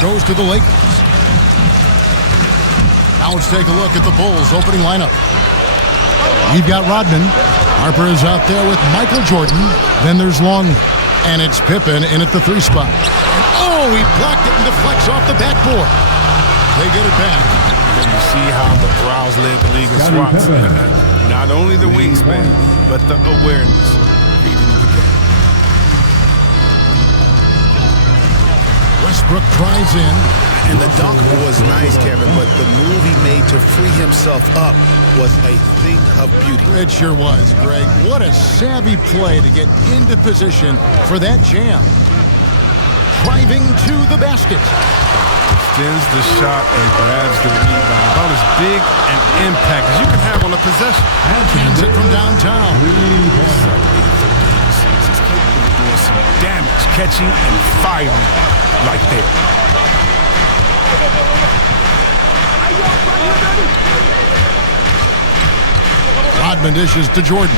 goes to the Lakers. Now let's take a look at the Bulls' opening lineup. You've got Rodman. Harper is out there with Michael Jordan. Then there's Longley. And it's Pippen in at the 3 spot. Oh, he blocked it and deflects off the backboard. They get it back. And you see how the Browns led the league in swats. Not only the wingspan, but the awareness. Reading the game. Westbrook drives in. And the dunk was nice, Kevin, but the move he made to free himself up was a thing of beauty. It sure was, Greg. What a savvy play to get into position for that jam. Driving to the basket. Extends the shot and grabs the rebound. About as big an impact as you can have on a possession. Hands it from downtown. He's capable of doing some damage, catching and firing right there. Rodman dishes to Jordan.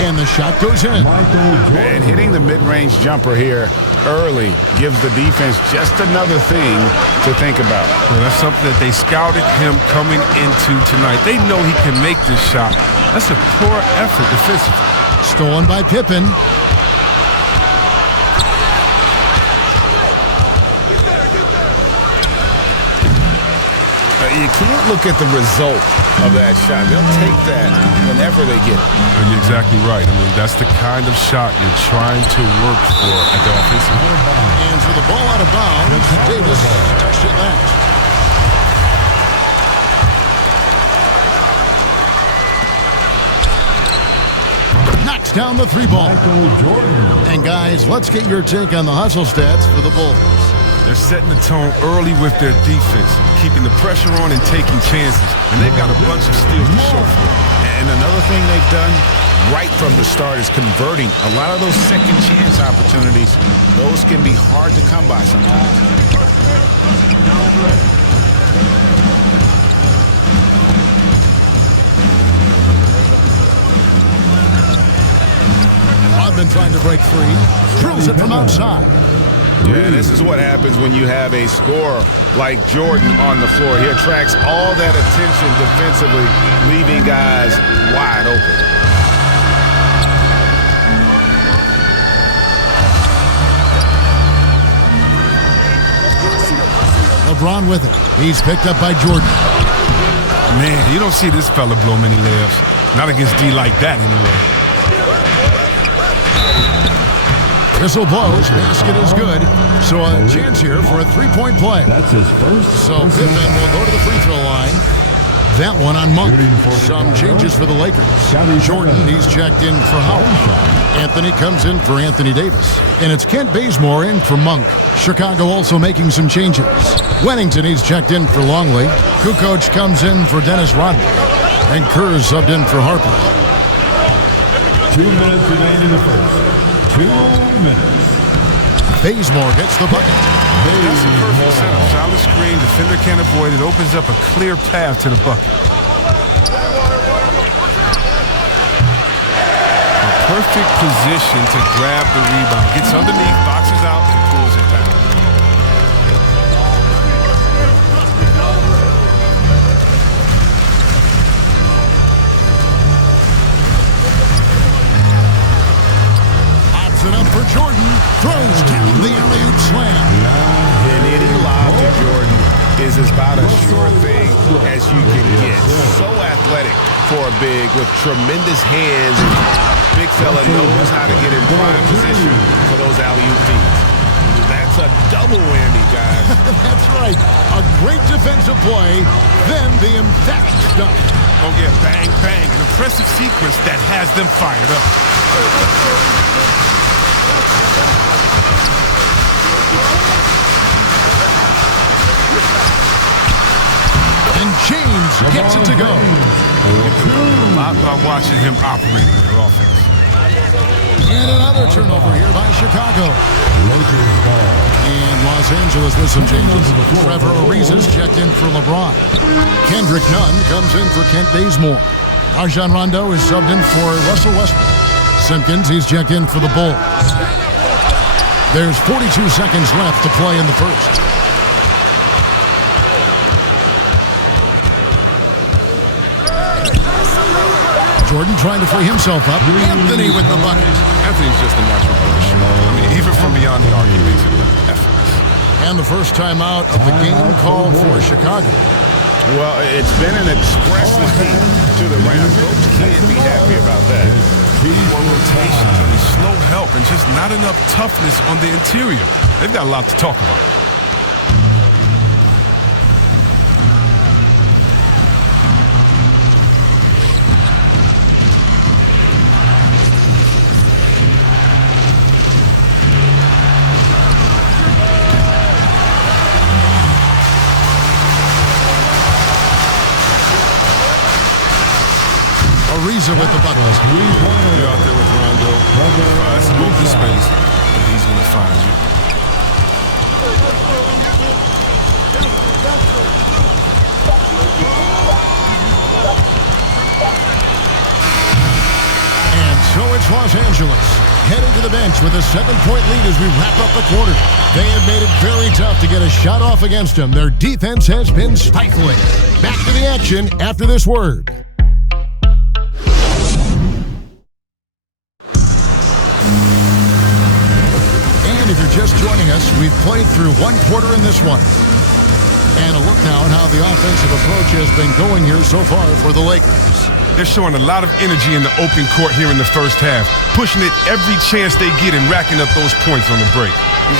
And the shot goes in. And hitting the mid-range jumper here early gives the defense just another thing to think about. Well, that's something that they scouted him coming into tonight. They know he can make this shot. That's a poor effort defensively. Stolen by Pippen. You can't look at the result of that shot. They'll take that whenever they get it. And you're exactly right. I mean, that's the kind of shot you're trying to work for at the offensive end. And for the ball out of bounds, Davis touched it last. Knocks down the 3 ball. And guys, let's get your take on the hustle stats for the Bulls. They're setting the tone early with their defense, keeping the pressure on and taking chances. And they've got a bunch of steals to show for it. And another thing they've done right from the start is converting a lot of those second chance opportunities. Those can be hard to come by sometimes. Rodman trying to break free. Drills it from outside. Yeah, this is what happens when you have a scorer like Jordan on the floor. He attracts all that attention defensively, leaving guys wide open. LeBron with it. He's picked up by Jordan. Man, you don't see this fella blow many layups. Not against D like that anyway. Whistle blows. Basket is good. So a chance here for a 3-point play. That's his first. So Pippen will go to the free throw line. That one on Monk. Some changes for the Lakers. Jordan, he's checked in for Howard. Anthony comes in for Anthony Davis. And it's Kent Bazemore in for Monk. Chicago also making some changes. Wennington, he's checked in for Longley. Kukoc comes in for Dennis Rodman. And Kerr subbed in for Harper. 2 minutes remain in the first. 2 minutes. Bazemore gets the bucket. That's a perfect setup. Solid screen. Defender can't avoid it. Opens up a clear path to the bucket. A perfect position to grab the rebound. Gets underneath, boxes out, and pulls it down. It up for Jordan. Throws down the alley-oop slam. And any lob to Jordan is about as sure thing as you can get. So athletic for a big with tremendous hands. Big fella knows how to get in prime position for those alley-oop feeds. That's a double whammy, guys. That's right. A great defensive play, then the emphatic stuff. Gonna get bang, bang. An impressive sequence that has them fired up. And James gets it to go. A lot by watching him operating their offense. And another turnover here by Chicago. And Los Angeles with some changes. Trevor Ariza's checked in for LeBron. Kendrick Nunn comes in for Kent Bazemore. Rajon Rondo is subbed in for Russell Westbrook. Simpkins, he's checked in for the Bulls. There's 42 seconds left to play in the first. Jordan trying to free himself up. Anthony with the bucket. Anthony's just a natural push. I mean, even from beyond the arc, he makes it look effortless. And the first timeout of the game called for Chicago. Well, it's been an express line to the rim. Folks can't be happy about that. More rotation, I mean, slow help, and just not enough toughness on the interior. They've got a lot to talk about. Ariza with the bucket. You're out there with Rondo. It's an open space, and he's going to find you. And so it's Los Angeles heading to the bench with a 7-point lead as we wrap up the quarter. They have made it very tough to get a shot off against them. Their defense has been stifling. Back to the action after this word. If you're just joining us, we've played through one quarter in this one. And a look now at how the offensive approach has been going here so far for the Lakers. They're showing a lot of energy in the open court here in the first half, pushing it every chance they get and racking up those points on the break.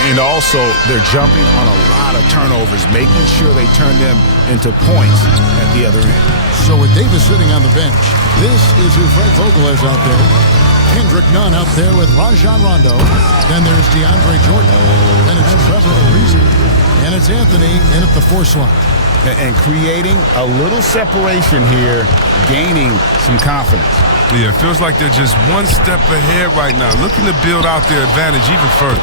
And also, they're jumping on a lot of turnovers, making sure they turn them into points at the other end. So with Davis sitting on the bench, this is who Frank Vogel has out there. Kendrick Nunn out there with Rajon Rondo. Then there's DeAndre Jordan. Then it's Trevor Ariza. And it's Anthony in at the 4 slot. And creating a little separation here, gaining some confidence. Yeah, it feels like they're just one step ahead right now, looking to build out their advantage even further.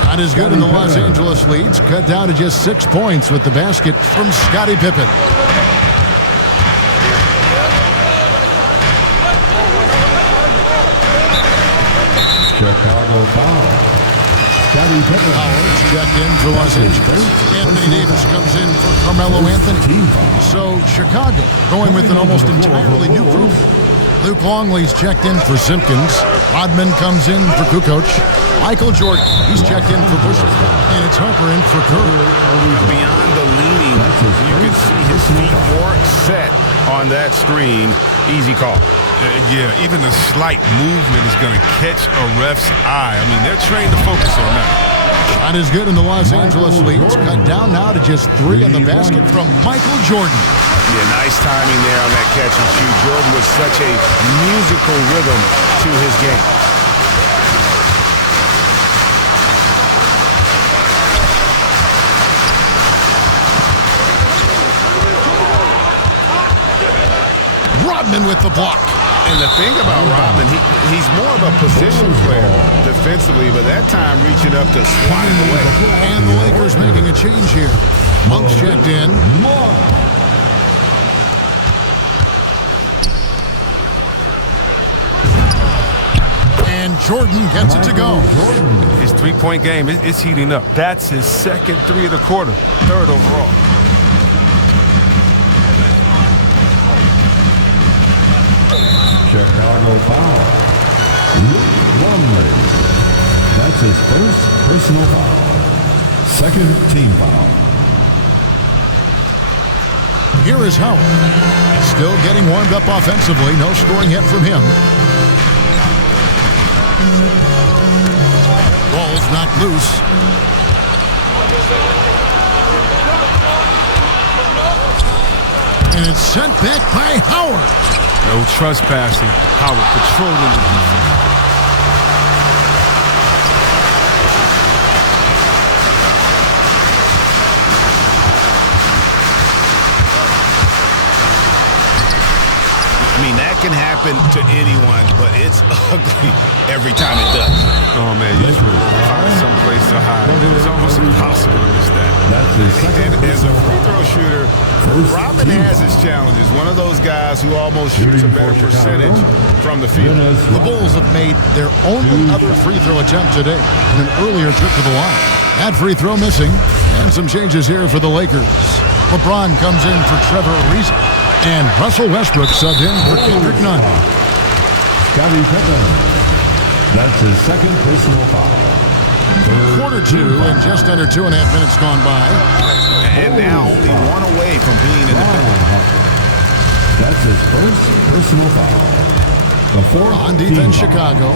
Shot is good in the Los Angeles leads. Cut down to just 6 points with the basket from Scottie Pippen. Chicago foul. Scottie Pippen. Howard's checked in for Los Angeles. Anthony Davis comes in for Carmelo Anthony. So Chicago going with an almost entirely new group. Luke Longley's checked in for Simpkins. Rodman comes in for Kukoc. Michael Jordan, he's checked in for Busher. And it's Harper in for Kerr. Beyond the leaning, you can see his feet more set on that screen. Easy call. Yeah, even a slight movement is going to catch a ref's eye. I mean, they're trained to focus on that. Shot is good in the Los Angeles leads. Cut down now to just 3 on the basket from Michael Jordan. Yeah, nice timing there on that catch and shoot. Jordan with such a musical rhythm to his game. Rodman with the block. And the thing about Rodman, he's more of a position player defensively, but that time reaching up to swat it away. And the Lakers making a change here. Monk's checked in. And Jordan gets it to go. His three-point game, it's heating up. That's his second 3 of the quarter, 3rd overall. Chicago foul. Luke Longley. That's his first personal foul. Second team foul. Here is Howard. Still getting warmed up offensively. No scoring yet from him. Ball's knocked loose. And it's sent back by Howard. No trespassing. Howard controlling the defense. I mean, that can happen to anyone, but it's ugly every time it does. Oh, man, you just find some place to hide. It's almost impossible to miss that. And as a free throw shooter, Robin has his challenges. One of those guys who almost shoots a better percentage from the field. The Bulls have made their only other free throw attempt today in an earlier trip to the line. That free throw missing, and some changes here for the Lakers. LeBron comes in for Trevor Ariza, and Russell Westbrook subbed in for Kendrick Nunn. Scottie Pippen. That's his second personal foul. Quarter two, and just under 2.5 minutes gone by. And now only one away from being independent. That's his first personal foul. The fourth On defense, Chicago.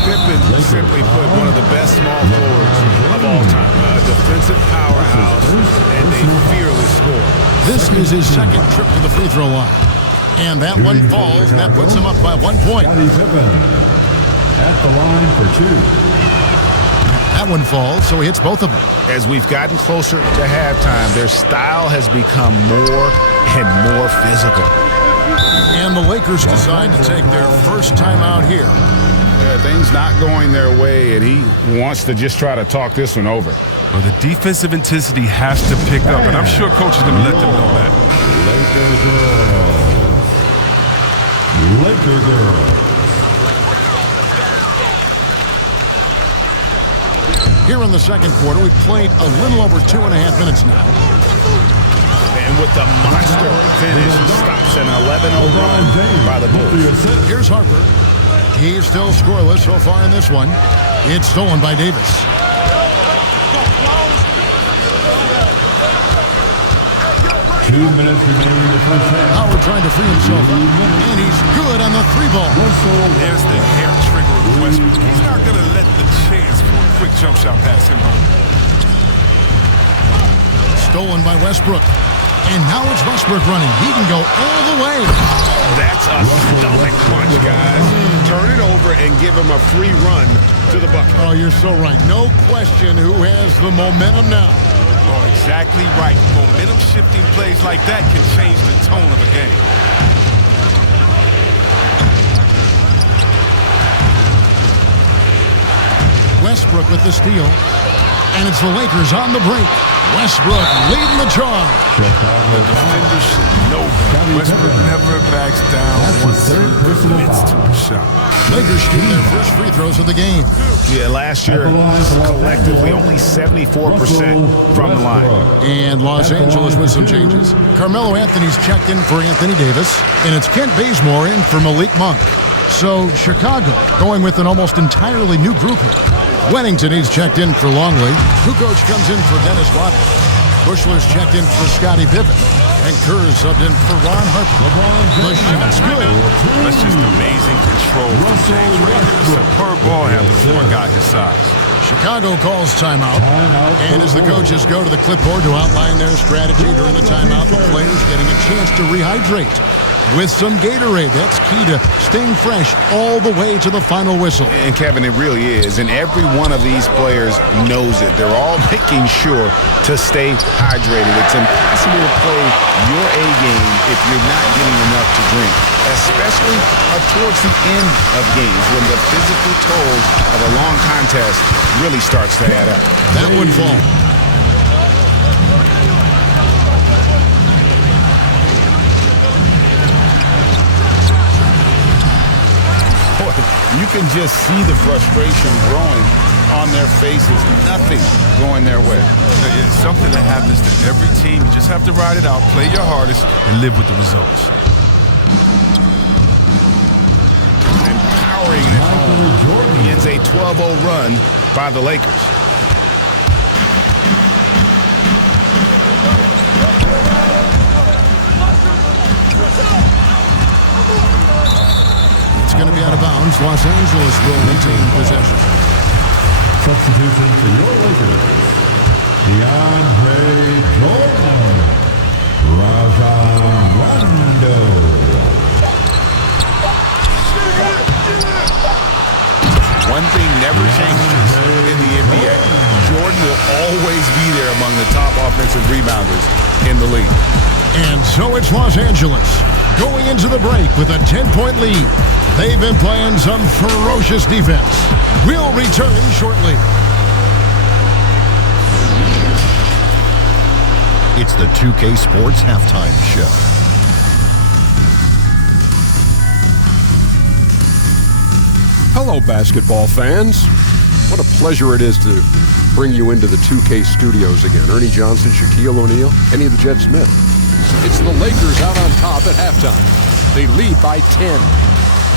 Pippen, simply put, one of the best small forwards of all time. A defensive powerhouse and a fearless scorer. This is his second trip to the free throw line. And that one falls, and that puts him up by 1 point. Scottie Pippen at the line for 2. That one falls, so he hits both of them. As we've gotten closer to halftime, their style has become more and more physical. And the Lakers decide to take their first time out here. Things not going their way, and he wants to just try to talk this one over. Well, the defensive intensity has to pick up, and I'm sure coach is going to let them know that. Laker girls. Here in the second quarter, we've played a little over 2.5 minutes now. And with the monster finish, stops an 11-0 run by the Bulls. Here's Harper. He's still scoreless so far in this one. It's stolen by Davis. 2 minutes remaining in the first half. Howard trying to free himself up. And he's good on the 3 ball. There's the hair trigger of Westbrook. He's not going to let the chance for a quick jump shot pass him home. Stolen by Westbrook. And now it's Westbrook running. He can go all the way. That's a stomach punch, guys. Turn it over and give him a free run to the bucket. Oh, you're so right. No question who has the momentum now. Oh, exactly right. Momentum-shifting plays like that can change the tone of a game. Westbrook with the steal. And it's the Lakers on the break. Westbrook leading the charge. The defenders should know that. Westbrook never backs down once he commits to a shot. Lakers shooting their first free throws of the game. Yeah, last year, collectively, only 74% from the line. And Los Angeles with some changes. Carmelo Anthony's checked in for Anthony Davis, and it's Kent Bazemore in for Malik Monk. So Chicago going with an almost entirely new group here. Wennington, he's checked in for Longley. Kukoc comes in for Dennis Rodman. Bushler's checked in for Scottie Pippen. And Kerr's subbed in for Ron Harper. The shot's good. That's just amazing control from James Rader. A superb ball handler for a guy his size. Chicago calls timeout. And as the coaches go to the clipboard to outline their strategy during the timeout, the players getting a chance to rehydrate with some Gatorade. That's key to staying fresh all the way to the final whistle. And Kevin, it really is. And every one of these players knows it. They're all making sure to stay hydrated. It's impossible to play your A game if you're not getting enough to drink, especially towards the end of games when the physical toll of a long contest really starts to add up. That would fall. You can just see the frustration growing on their faces. Nothing going their way. It's something that happens to every team. You just have to ride it out, play your hardest, and live with the results. Empowering at home. He ends a 12-0 run by the Lakers. It's going to be out of bounds. Los Angeles will retain possession. Substitution for your Lakers. DeAndre Jordan. Rajon Rondo. offensive rebounders in the league. And so it's Los Angeles going into the break with a 10-point lead. They've been playing some ferocious defense. We'll return shortly. It's the 2K Sports Halftime Show. Hello, basketball fans. What a pleasure it is to bring you into the 2K studios again. Ernie Johnson, Shaquille O'Neal, Kenny the Jet Smith. It's the Lakers out on top at halftime. They lead by 10.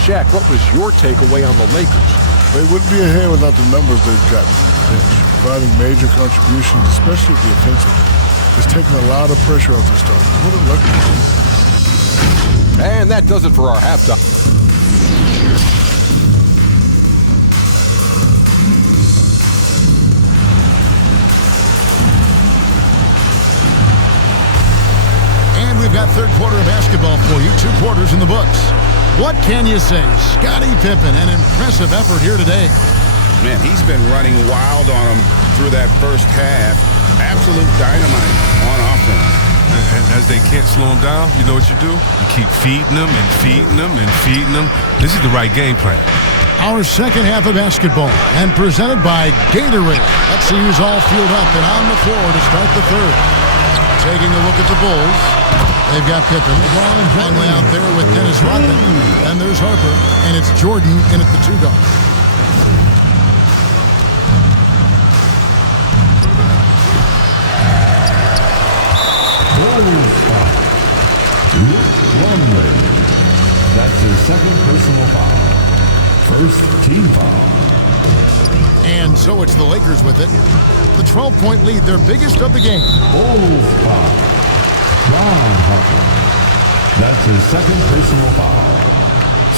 Shaq, what was your takeaway on the Lakers? They wouldn't be ahead without the numbers they've gotten from the bench, providing major contributions, especially the offensive. It's taking a lot of pressure off the starters. What a lucky. And that does it for our halftime. We've got third quarter of basketball for you. 2 quarters in the books. What can you say? Scottie Pippen, an impressive effort here today. Man, he's been running wild on them through that first half. Absolute dynamite on offense. And as they can't slow him down, you know what you do? You keep feeding them and feeding them and feeding them. This is the right game plan. Our second half of basketball, and presented by Gatorade. Let's see who's all fueled up and on the floor to start the third. Taking a look at the Bulls. They've got Pippen. Longley out there with Dennis Rodman. And there's Harper. And it's Jordan in at the 2 guard. Longley. That's his second personal foul. First team foul. And so it's the Lakers with it. The 12-point lead, their biggest of the game. Bulls foul. Ron Harper. That's his second personal foul.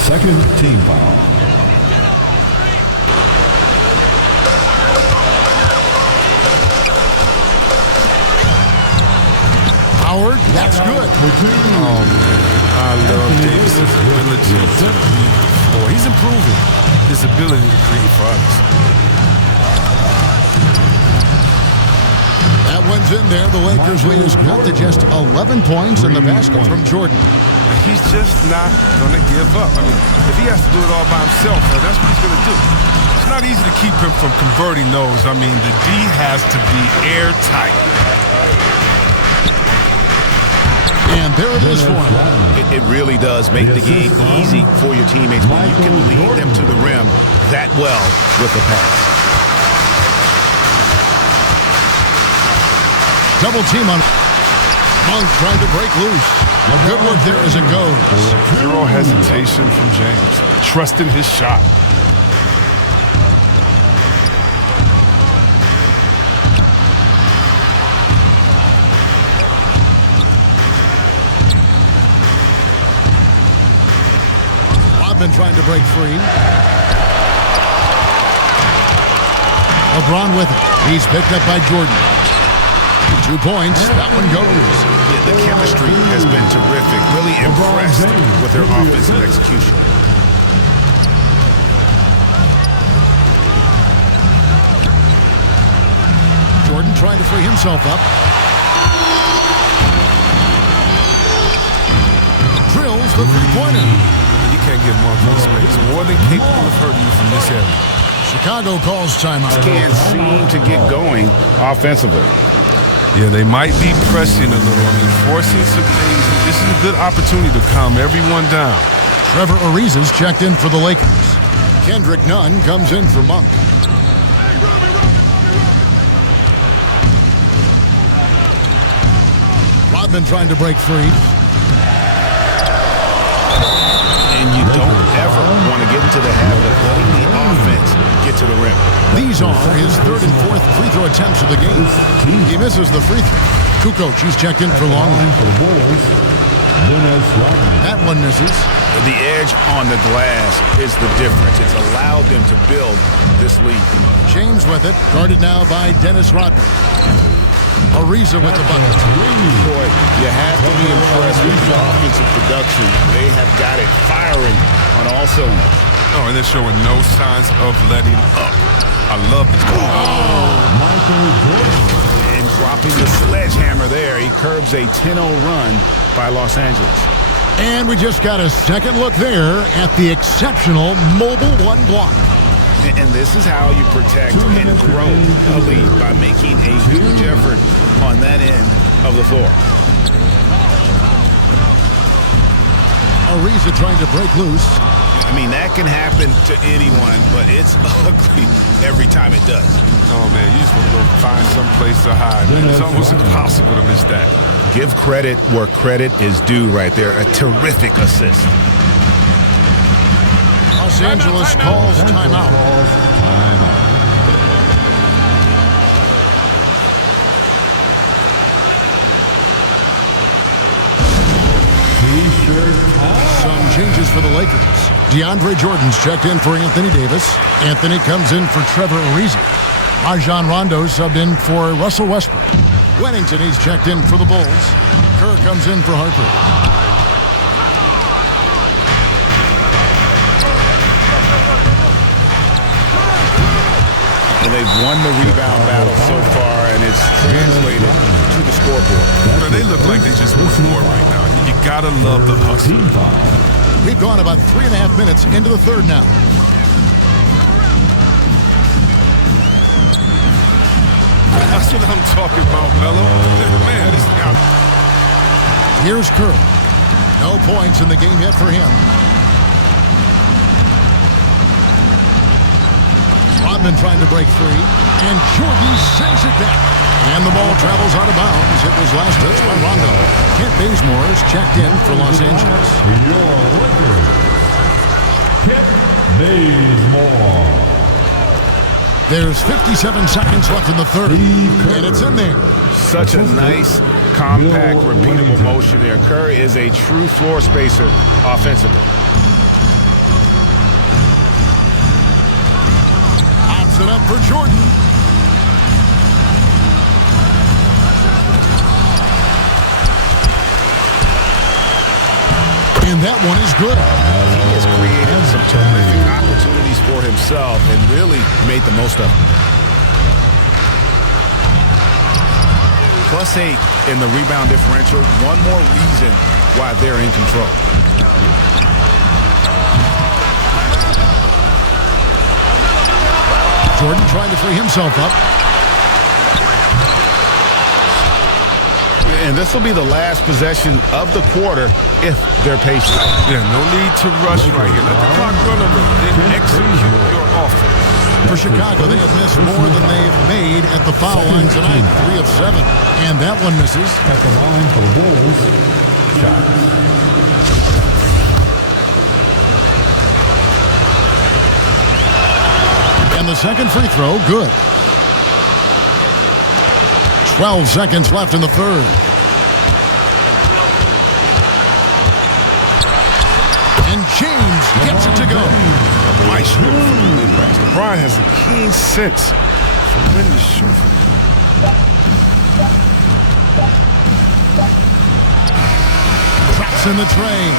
Second team foul. Howard, that's good. Oh, man. I love Davis's ability to read the floor. He's improving his ability to create for others. That one's in there. The Lakers lead is cut to just 11 points in the basket from Jordan. And he's just not going to give up. I mean, if he has to do it all by himself, that's what he's going to do. It's not easy to keep him from converting those. I mean, the D has to be airtight. And there it is for him. It really does make the game easy for your teammates when you can lead them to the rim that well with a pass. Double team on Monk trying to break loose. Good work there as it goes. Zero hesitation from James. Trusting his shot. Rodman trying to break free. LeBron with it. He's picked up by Jordan. 2 points. That one goes. The chemistry has been terrific. Really impressed with their offensive execution. Jordan trying to free himself up. Drills the three-pointer. You can't give Mark space. More than capable of hurting you from this area. Chicago calls timeout. Can't seem to get going offensively. Yeah, they might be pressing a little. I mean, forcing some things. This is a good opportunity to calm everyone down. Trevor Ariza's checked in for the Lakers. Kendrick Nunn comes in for Monk. Rodman trying to break free. And you don't ever want to get into the habit of letting the offense get to the rim. These are his third and fourth free throw attempts of the game. He misses the free throw. Kukoc, he's checked in for Longley. That one misses. The edge on the glass is the difference. It's allowed them to build this lead. James with it, guarded now by Dennis Rodman. Ariza with the bucket. Boy, you have to be impressed with the offensive production. They have got it firing on all cylinders. Oh, and they're showing no signs of letting up. I love this. And And dropping the sledgehammer there, he curbs a 10-0 run by Los Angeles. And we just got a second look there at the exceptional mobile one block. And this is how you protect and grow a lead, by making a huge effort on that end of the floor. Ariza trying to break loose. I mean, that can happen to anyone, but it's ugly every time it does. Oh, man, you just want to go find some place to hide. It's almost impossible to miss that. Give credit where credit is due right there. A terrific assist. Los Angeles calls timeout. Some changes for the Lakers. DeAndre Jordan's checked in for Anthony Davis. Anthony comes in for Trevor Ariza. Rajon Rondo subbed in for Russell Westbrook. Wennington, he's checked in for the Bulls. Kerr comes in for Harper. And they've won the rebound battle so far, and it's translated to the scoreboard. But they look like they just want more right now. You gotta love the hustle. We've gone about 3.5 minutes into the third now. That's what I'm talking about, Melo. Man, this guy. Here's Kerr. No points in the game yet for him. Rodman trying to break free, and Jordan sends it back. And the ball travels out of bounds. It was last touched by Rondo. Kent Bazemore is checked in for Los Angeles. Your Lakers, Kent Bazemore. There's 57 seconds left in the third, and it's in there. Such a nice, compact, repeatable motion there. Kerr is a true floor spacer offensively. Pops it up for Jordan. And that one is good. He has created some terrific opportunities for himself and really made the most of them. +8 in the rebound differential. One more reason why they're in control. Jordan trying to free himself up. And this will be the last possession of the quarter if they're patient. Yeah, no need to rush right here. Let the clock run a little, then execute your offense. For Chicago, they have missed more than they've made at the foul line tonight. 3 of 7. And that one misses. At the line for the Bulls, shots. And the second free throw, good. 12 seconds left in the third. And James gets it to go. Maestro from the mid-range. LeBron has a keen sense for when to shoot. Traps in the tray.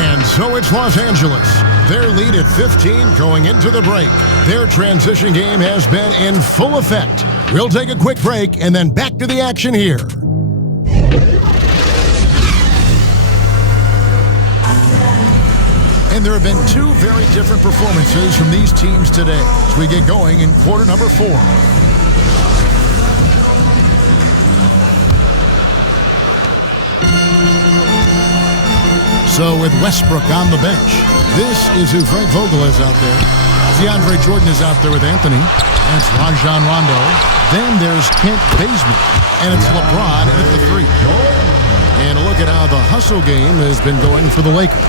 And so it's Los Angeles. Their lead at 15 going into the break. Their transition game has been in full effect. We'll take a quick break and then back to the action here. And there have been two very different performances from these teams today as we get going in quarter number 4. So with Westbrook on the bench, this is who Frank Vogel is out there. DeAndre Jordan is out there with Anthony. That's Rajon Rondo. Then there's Kent Bazemore. And it's LeBron at the 3. And a look at how the hustle game has been going for the Lakers.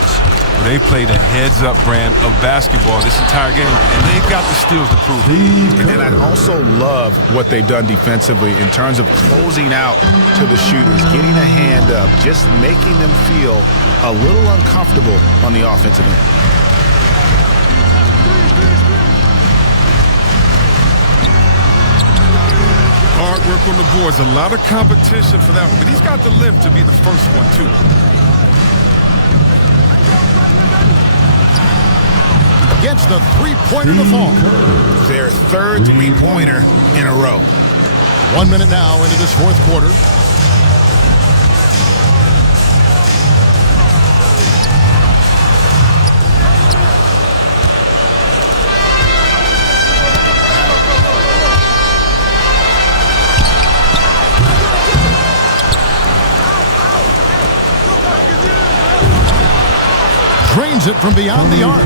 They played a heads-up brand of basketball this entire game, and they've got the skills to prove it. And I also love what they've done defensively in terms of closing out to the shooters, getting a hand up, just making them feel a little uncomfortable on the offensive end. Hard work on the boards, a lot of competition for that one, but he's got the lift to be the first one, too. Gets the three-pointer to fall. Their third three-pointer in a row. 1 minute now into this fourth quarter. Drains it from beyond the arc.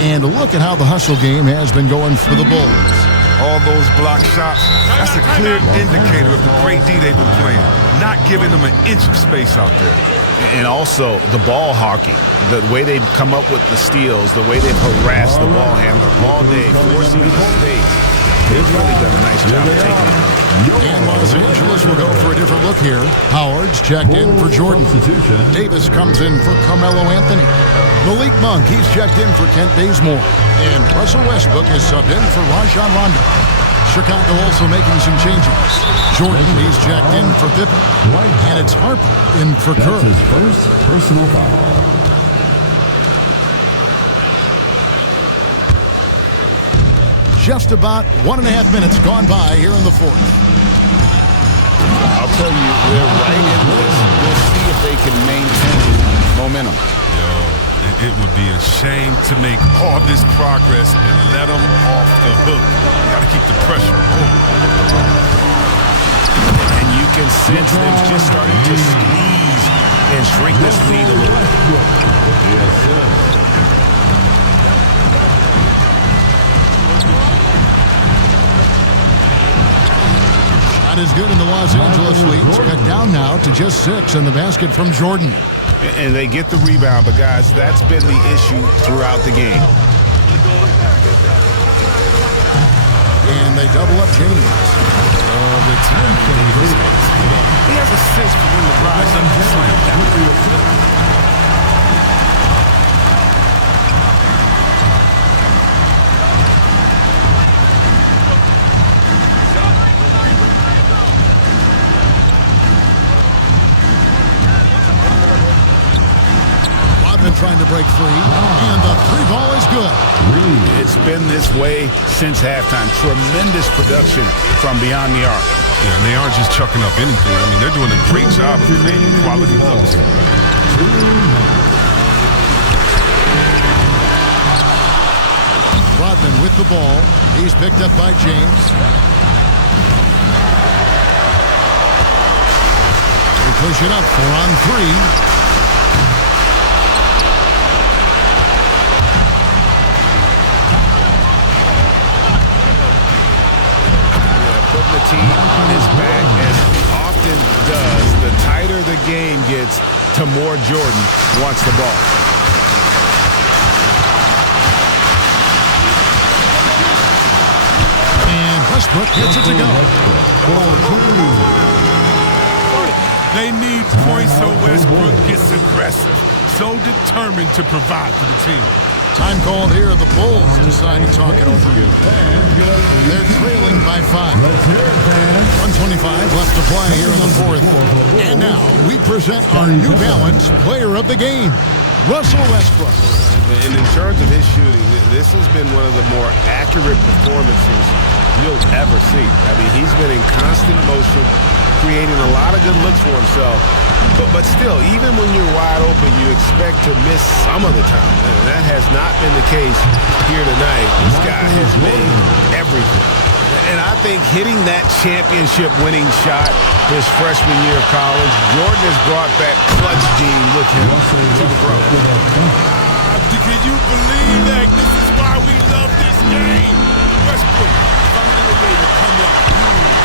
And look at how the hustle game has been going for the Bulls. All those block shots, that's a clear indicator of the great D they've been playing. Not giving them an inch of space out there. And also the ball hawking, the way they've come up with the steals, the way they've harassed the ball handler all day, forcing mistakes. They've really done a nice job of taking it. And Los Angeles will go for a different look here. Howard's checked in for Jordan. Davis comes in for Carmelo Anthony. Malik Monk, he's checked in for Kent Bazemore. And Russell Westbrook is subbed in for Rajon Rondo. Chicago also making some changes. Jordan, he's checked in for Pippen. And it's Harper in for Kerr. That's his first personal foul. Just about 1.5 minutes gone by here in the fourth. I'll tell you, they're right in this. We'll see if they can maintain momentum. It would be a shame to make all this progress and let them off the hook. You got to keep the pressure on. And you can sense them just starting to squeeze and shrink this lead a little bit. Yes, sir. Not as good in the Los Angeles leads. Cut down now to just 6 in the basket from Jordan. And they get the rebound, but guys, that's been the issue throughout the game. And they double up James. He has a sense for when to rise up and slam down. Trying to break free, and the three ball is good. It's been this way since halftime. Tremendous production from beyond the arc. Yeah, and they aren't just chucking up anything. I mean, they're doing a great job of creating quality looks. Rodman with the ball. He's picked up by James. They push it up 4-on-3. The team on his back, as he often does. The tighter the game gets, the more Jordan wants the ball. And Westbrook gets it to go. They need points so Westbrook gets aggressive. So determined to provide for the team. Time called here. The Bulls decide to talk it over. They're trailing by 5. 125 left to play here in the fourth. And now we present our New Balance Player of the Game, Russell Westbrook. And in terms of his shooting, this has been one of the more accurate performances you'll ever see. I mean, he's been in constant motion, creating a lot of good looks for himself. But still, even when you're wide open, you expect to miss some of the time. And that has not been the case here tonight. This guy has made everything. And I think hitting that championship-winning shot his freshman year of college, Jordan has brought that clutch gene with him to the pro. Can you believe that? This is why we love this game. Westbrook finding a way to come up huge.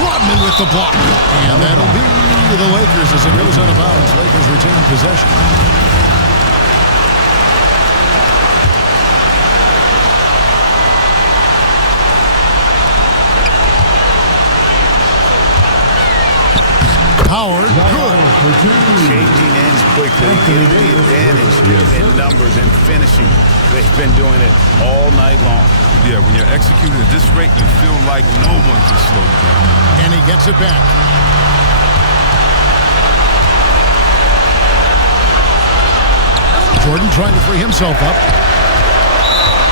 Rodman with the block. And that'll be the Lakers as it goes out of bounds. Lakers retain possession. Howard, good. Changing ends quickly, getting the advantage in numbers and finishing. They've been doing it all night long. Yeah, when you're executing at this rate, you feel like no one can slow you down. And he gets it back. Jordan trying to free himself up.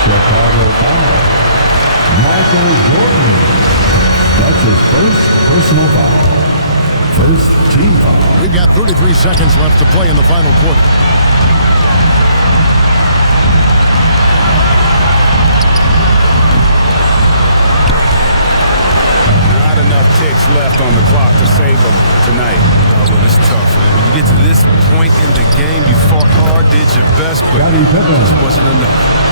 Chicago foul. Michael Jordan. That's his first personal foul. First team foul. We've got 33 seconds left to play in the final quarter. Not enough ticks left on the clock to save them tonight. Oh, well, it's tough, man. When you get to this point in the game, you fought hard, did your best, but it just wasn't enough.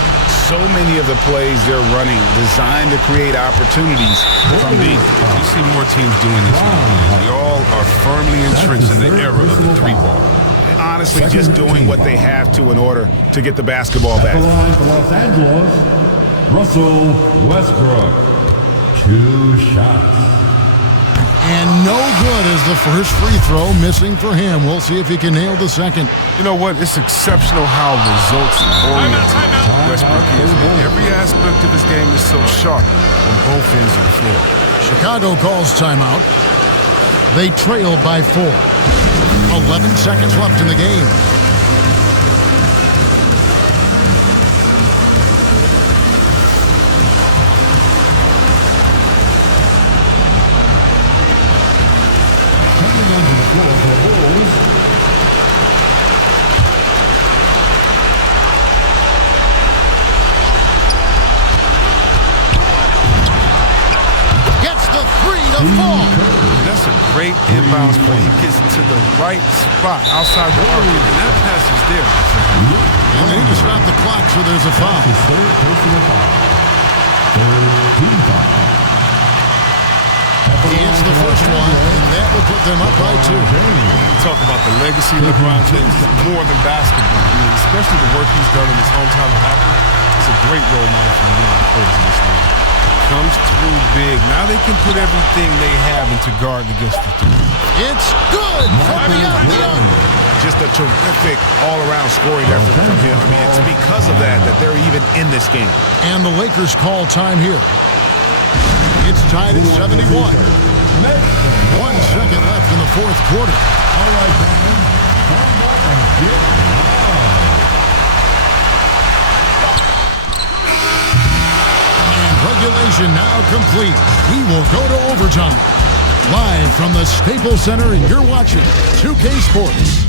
So many of the plays they're running designed to create opportunities from deep. You see more teams doing this now. They all are firmly entrenched in the era of the three-ball. Honestly, just doing what they have to in order to get the basketball back. At the line for Los Angeles, Russell Westbrook. 2 shots. And no good is the first free throw, missing for him. We'll see if he can nail the second. You know what? It's exceptional how results-oriented Westbrook is. Every aspect of his game is so sharp on both ends of the floor. Chicago calls timeout. They trail by 4. 11 seconds left in the game. Gets the 3 to fall. That's a great inbounds play. He gets to the right spot outside the arc, and that pass is there. And they need to stop the clock, so there's a foul. Third personal foul. Third team foul. He hits the first one, and that will put them up by 2. Talk about the legacy of LeBron James. It's more than basketball. I mean, especially the work he's done in his hometown of Akron. He's a great role model for the young players in this league. Comes through big. Now they can put everything they have into guard against the three. It's good from beyond the arc. Just a terrific all-around scoring effort from him. I mean, it's because of that they're even in this game. And the Lakers call time here. It's tied at 71. 1 second left in the fourth quarter. All right, Brandon. Come up and get And regulation now complete. We will go to overtime. Live from the Staples Center, you're watching 2K Sports.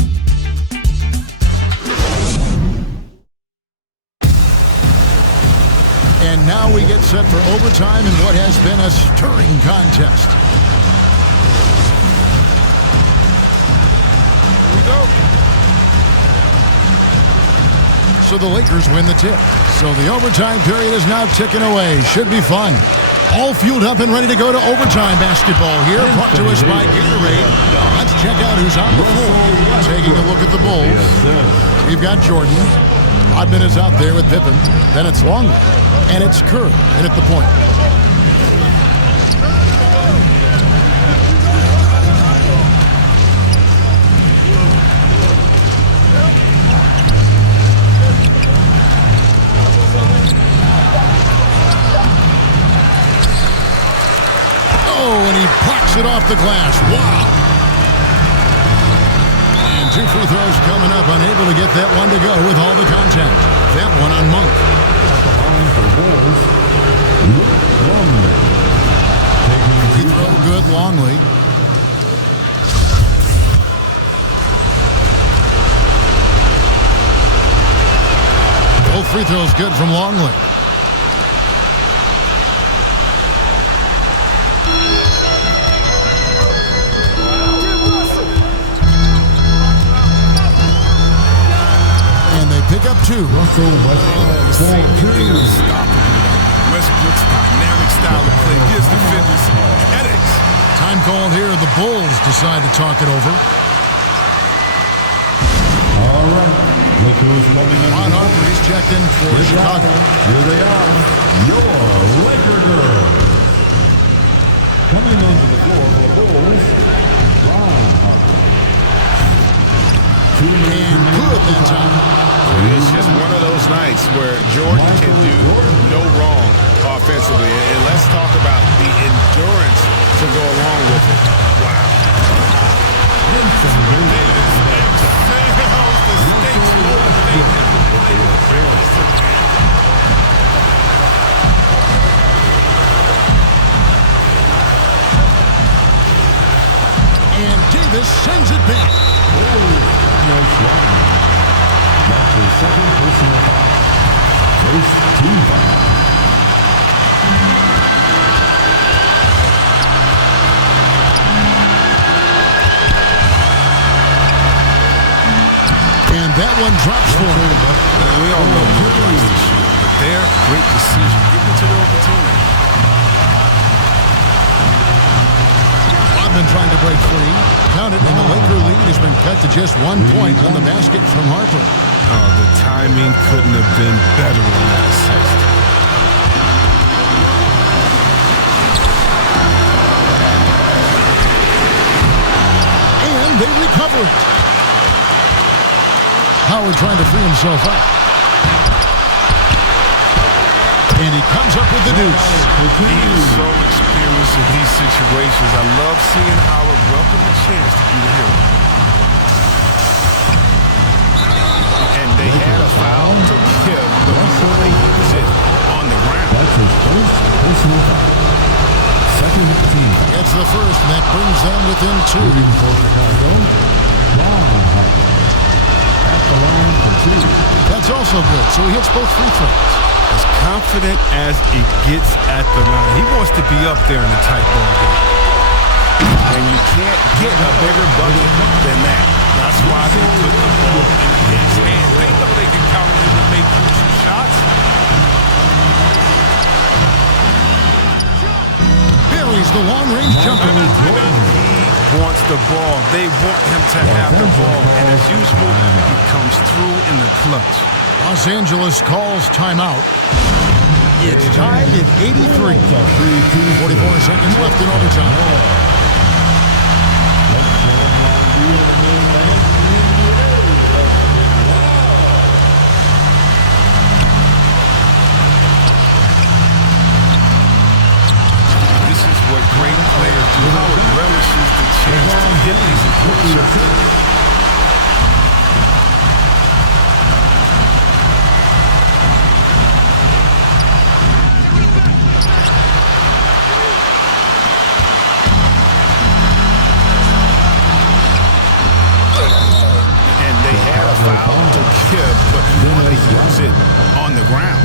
And now we get set for overtime in what has been a stirring contest. Here we go. So the Lakers win the tip. So the overtime period is now ticking away. Should be fun. All fueled up and ready to go to overtime basketball here. Brought to us by Gatorade. Let's check out who's on the floor. Taking a look at the Bulls. We've got Jordan. Rodman is out there with Pippen. Then it's Longley. And it's Kerr in at the point. Oh, and he blocks it off the glass. Wow. And 2 free throws coming up. Unable to get that one to go with all the contact. That one on Monk. Free throw good, Longley. Both free throws good from Longley. And they pick up 2. Westbrook's dynamic style of play gives defenders headaches. Time called here. The Bulls decide to talk it over. All right. Lakers coming in. Ron Harper, he's checked in for Chicago. Here they are. Your Laker girls. Coming onto the floor for the Bulls, Ron Harper. And good that time. It's just one of those nights where Jordan can do no wrong offensively. And let's talk about the endurance to go along with it. Wow. First one. That's his second personal foul. First team foul. And that one drops for him. We all know who likes to shoot, but their great decision, give it to the open teammate. Rodman trying to break free. Count it, and the Laker lead has been cut to just 1 point on the basket from Harper. Oh, the timing couldn't have been better on that assist. And they recover it. Howard trying to free himself up. And he comes up with the deuce. He is so experienced in these situations. I love seeing Howard welcome the chance to be the hero. And they had a foul to give, but he was it on the ground. That's his first personal foul. Second team. It's the first, and that brings them within 2. Shooting for Chicago. Ron Harper. At the line for 2. That's also good, so he hits both free throws. As confident as it gets at the line. He wants to be up there in the tight ball game. And you can't get a bigger bucket than that. That's why they put the ball in his hands. They know they can count on him to make crucial shots. Buries the long-range jumper. He wants the ball. They want him to have the ball. And as usual, he comes through in the clutch. Los Angeles calls timeout. It's tied at 83. 44 seconds left in overtime. This is what great players do. Howard relishes the chance to hit these important shots.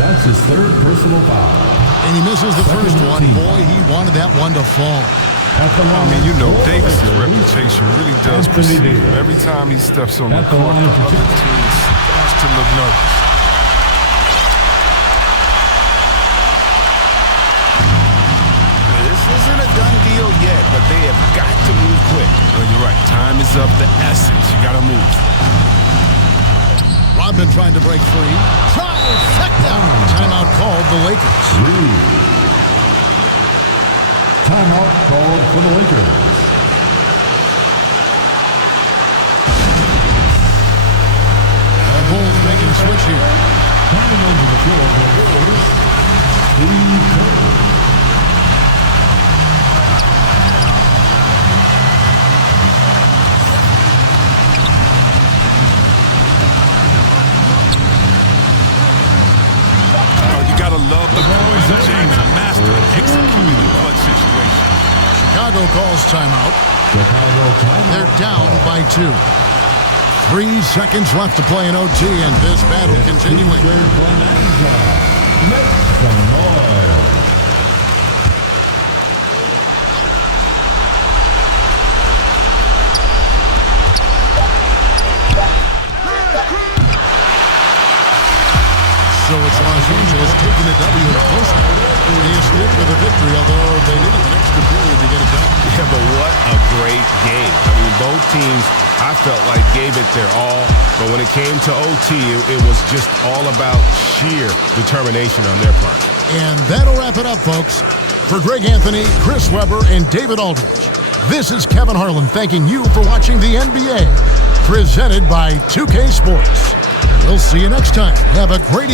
That's his third personal foul. And he misses the first one. Boy, he wanted that one to fall. I mean, you know, Davis' reputation really does precede him. Every time he steps on the court, the other team starts to look nervous. This isn't a done deal yet, but they have got to move quick. Oh, you're right. Time is of the essence. You got to move. Rodman trying to break free. Trifecta. Timeout called the Lakers. Timeout called for the Lakers. The Bulls making a switch here. Coming over the floor for the Lakers, Steve Kerr. Love the poise of James, a master of executing the clutch situation. Chicago calls timeout. They're down by 2. 3 seconds left to play in OT, and this battle continuing. Make some noise. So it's Los Angeles taking the W in a close one. They escaped with a victory, although they needed an extra period to get it done. Yeah, but what a great game. I mean, both teams, I felt like, gave it their all. But when it came to OT, it was just all about sheer determination on their part. And that'll wrap it up, folks. For Greg Anthony, Chris Webber, and David Aldridge, this is Kevin Harlan thanking you for watching the NBA, presented by 2K Sports. We'll see you next time. Have a great